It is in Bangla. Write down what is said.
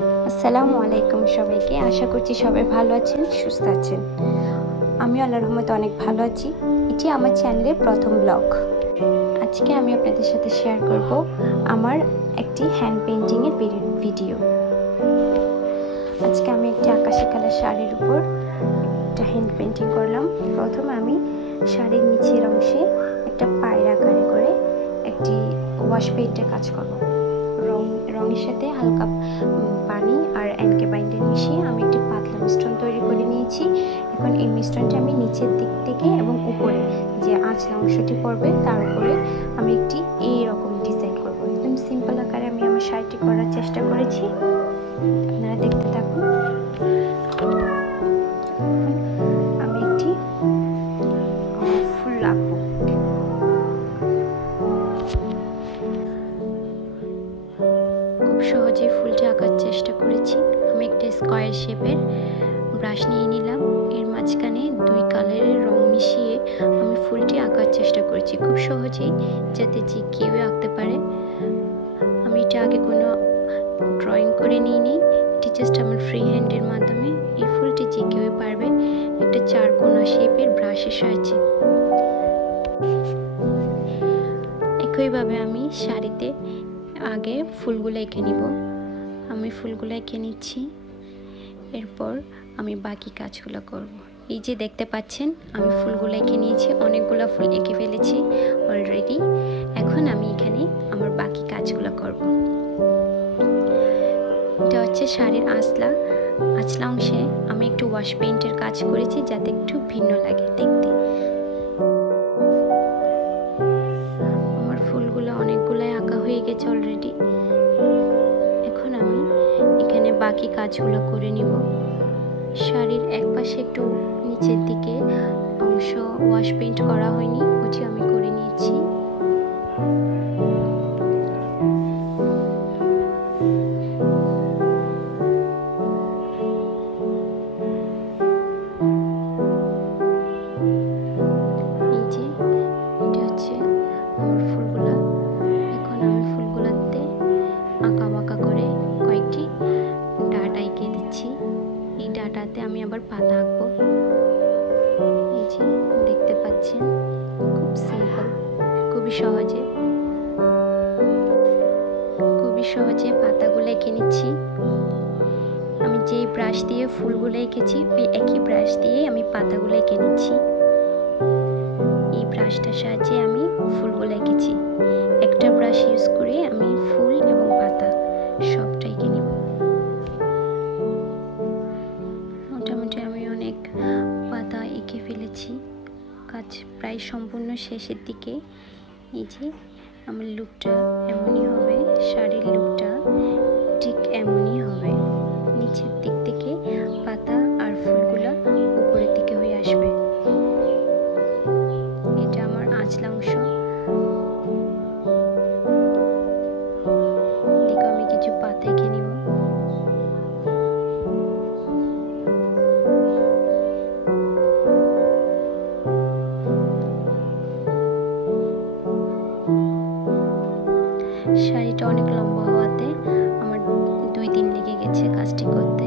আসসালামু আলাইকুম সবাইকে। আশা করছি সবাই ভালো আছেন, সুস্থ আছেন। আমি আল্লাহর রহমতে অনেক ভালো আছি। এটি আমার চ্যানেলের প্রথম ব্লগ। আজকে আমি আপনাদের সাথে শেয়ার করব আমার একটি হ্যান্ড পেইন্টিংয়ের ভিডিও। আজকে আমি একটি আকাশি কালার শাড়ির উপর একটা হ্যান্ড পেইন্টিং করলাম। প্রথমে আমি শাড়ির নিচের অংশে একটা পায়রা আকারে করে একটি ওয়াশ পেইন্টের কাজ করব। রঙের সাথে হালকা পানি আর এনকে বাইন্ডার মিশিয়ে আমি একটি পাতলা মিশ্রণ তৈরি করে নিয়েছি। এখন এই মিশ্রণটি আমি নিচের দিক থেকে এবং উপরে যে আঁচলা অংশটি পড়বে তার উপরে আমি একটি এইরকম ডিজাইন করব। একদম সিম্পল আকারে আমি আমার শাড়িটি করার চেষ্টা করেছি, আপনারা দেখতে থাকুন। আমি একটি ফুল আঁকবো। সহজে ফুলটি আঁকার চেষ্টা করেছি। আমি একটা স্কয়ার শেপের ব্রাশ নিয়ে নিলাম, এর মাঝখানে দুই কালারের রং মিশিয়ে আমি ফুলটি আঁকার চেষ্টা করেছি খুব সহজেই, যাতে যে কেউ আঁকতে পারে। আমি এটা আগে কোনো ড্রয়িং করে নিইনি, এটি জাস্ট আমার ফ্রি হ্যান্ডের মাধ্যমে এই ফুলটি যে কেউ পারবে একটা চারকোনা শেপের ব্রাশের সাহায্যে। একইভাবে আমি শাড়িতে আগে ফুলগুলো এঁকে নিব। আমি ফুলগুলো এঁকে নিচ্ছি, এরপর আমি বাকি কাজগুলো করব। এই যে দেখতে পাচ্ছেন আমি ফুলগুলো এঁকে নিয়েছি, অনেকগুলো ফুল এঁকে ফেলেছি অলরেডি। এখন আমি এখানে আমার বাকি কাজগুলো করব। এটা হচ্ছে শাড়ির আঁচলা অংশে আমি একটু ওয়াশ পেইন্টের কাজ করেছি, যাতে একটু ভিন্ন লাগে দেখতে। আমার ফুলগুলো অনেকগুলাই আঁকা হয়ে গেছে অলরেডি। এখন আমি এখানে বাকি কাজগুলো করে নিব। শাড়ির এক পাশে একটু নিচের দিকে অংশ ওয়াশ পেইন্ট করা হয়নি, ওটি আমি করে নিয়েছি। এই যে এটা হচ্ছে আমার ফুলগুলা। এখন আমি ফুলগুলাতে আঁকা বাঁকা করে কয়েকটি ডাটা এঁকে দিচ্ছি। এই ডাটাতে আমি আবার পাতা আঁকবো। এই যে দেখতে পাচ্ছেন, খুব সিম্পল, খুবই সহজে পাতাগুলো এঁকে নিচ্ছি। আমি যেই ব্রাশ দিয়ে ফুলগুলো এঁকেছি ওই একই ব্রাশ দিয়ে আমি পাতাগুলো এঁকে নিচ্ছি। এই ব্রাশটার সাহায্যে আমি ফুলগুলো এঁকেছি। একটা ব্রাশ ইউজ করে আমি ফুল এবং পাতা সবটা এঁকে নিব। মোটামুটি আমি অনেক পাতা এঁকে ফেলেছি, কাজ প্রায় সম্পূর্ণ শেষের দিকে। এই যে আমার লুকটা এমনই হবে, শাড়ির লুকটা ঠিক এমনই হবে। নিচের দিক থেকে পাতা আর ফুলগুলা উপরের দিকে হয়ে আসবে। এটা আমার আঁচলা অংশ। এদিকে আমি কিছু পাতা এঁকে নিব। শাড়িটা অনেক লম্বা হওয়াতে আমার 2 দিন লেগে গেছে কাজটি করতে।